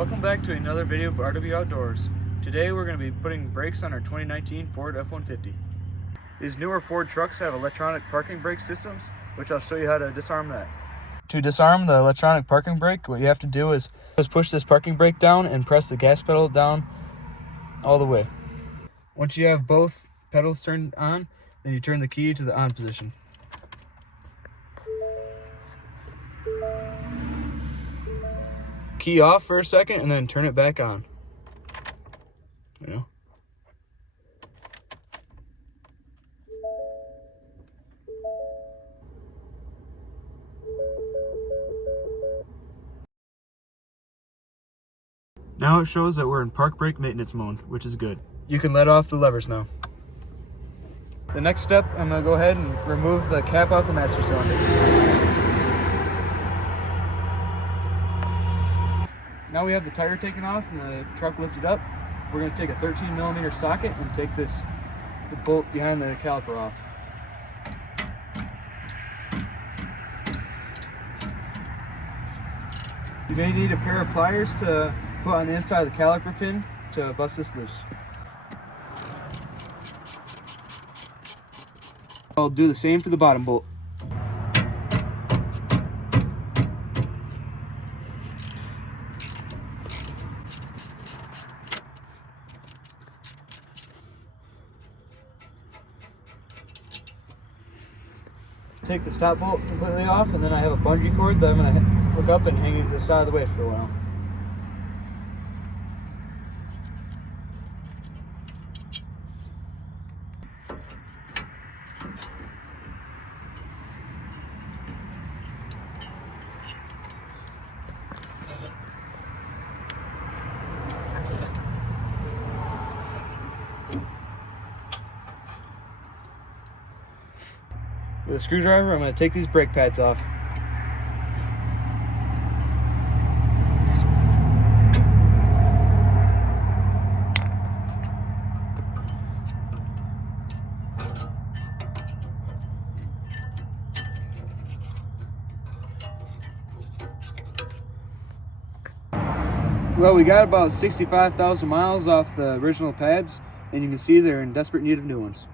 Welcome back to another video of RW Outdoors. Today we're going to be putting brakes on our 2019 Ford F-150. These newer Ford trucks have electronic parking brake systems, which I'll show you how to disarm that. To disarm the electronic parking brake, what you have to do is push this parking brake down and press the gas pedal down all the way. Once you have both pedals turned on, then you turn the key to the on position. Key off for a second and then turn it back on. Now it shows that we're in park brake maintenance mode, which is good. You can let off the levers now. The next step, I'm going to go ahead and remove the cap off the master cylinder. Now we have the tire taken off and the truck lifted up. We're going to take a 13mm socket and take the bolt behind the caliper off. You may need a pair of pliers to put on the inside of the caliper pin to bust this loose. I'll do the same for the bottom bolt. Take the stop bolt completely off, and then I have a bungee cord that I'm going to hook up and hang it to the side of the way for a while. With a screwdriver, I'm going to take these brake pads off. Well, we got about 65,000 miles off the original pads, and you can see they're in desperate need of new ones.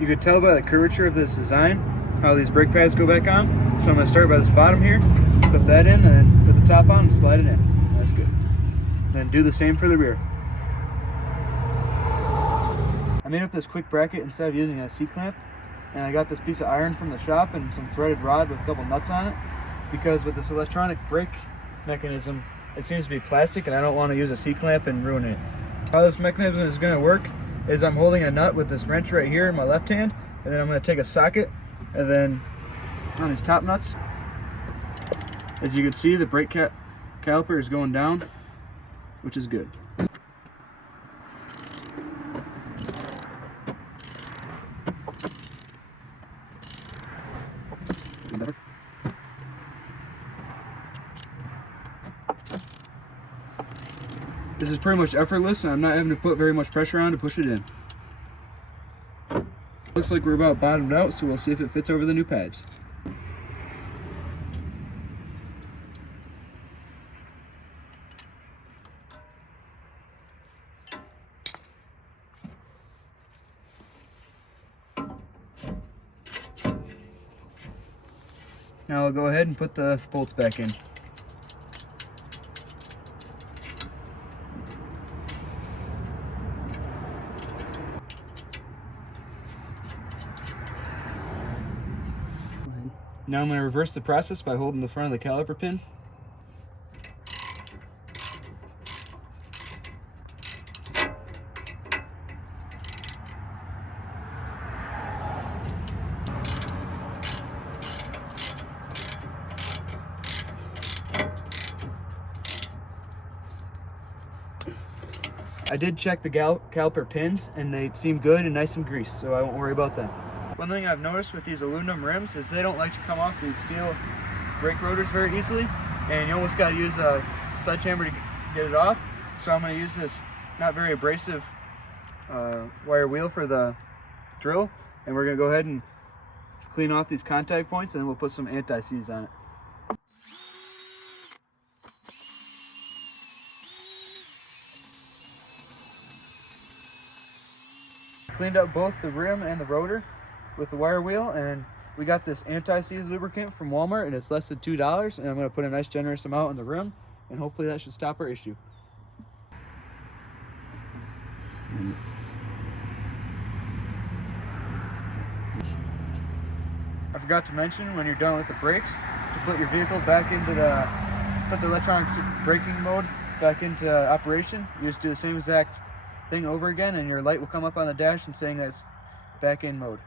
You could tell by the curvature of this design how these brake pads go back on. So I'm going to start by this bottom here, clip that in, and then put the top on and slide it in. That's good. Then do the same for the rear. I made up this quick bracket instead of using a C-clamp, and I got this piece of iron from the shop and some threaded rod with a couple nuts on it, because with this electronic brake mechanism, it seems to be plastic and I don't want to use a C-clamp and ruin it. How this mechanism is going to work is I'm holding a nut with this wrench right here in my left hand, and then I'm going to take a socket and then on these top nuts. As you can see, the brake caliper is going down, which is good. This is pretty much effortless, and I'm not having to put very much pressure on to push it in. Looks like we're about bottomed out, so we'll see if it fits over the new pads. Now I'll go ahead and put the bolts back in. Now I'm going to reverse the process by holding the front of the caliper pin. I did check the caliper pins and they seem good and nice and greased, so I won't worry about them. One thing I've noticed with these aluminum rims is they don't like to come off these steel brake rotors very easily, and you almost got to use a sledgehammer to get it off. So I'm going to use this not very abrasive wire wheel for the drill, and we're going to go ahead and clean off these contact points, and then we'll put some anti-seize on it. cleaned up both the rim and the rotor with the wire wheel, and we got this anti-seize lubricant from Walmart, and it's less than $2, and I'm going to put a nice generous amount in the rim, and hopefully that should stop our issue. I forgot to mention, when you're done with the brakes, to put your vehicle back into put the electronic braking mode back into operation. You just do the same exact thing over again, and your light will come up on the dash and saying that it's back in mode.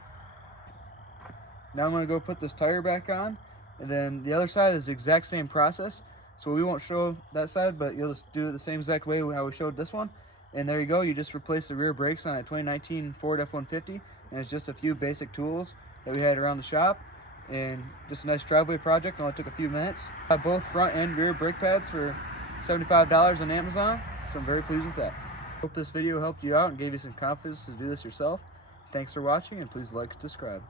Now I'm going to go put this tire back on, and then the other side is the exact same process. So we won't show that side, but you'll just do it the same exact way how we showed this one. And there you go, you just replace the rear brakes on a 2019 Ford F-150, and it's just a few basic tools that we had around the shop, and just a nice driveway project. It only took a few minutes. Got both front and rear brake pads for $75 on Amazon, so I'm very pleased with that. Hope this video helped you out and gave you some confidence to do this yourself. Thanks for watching, and please like and subscribe.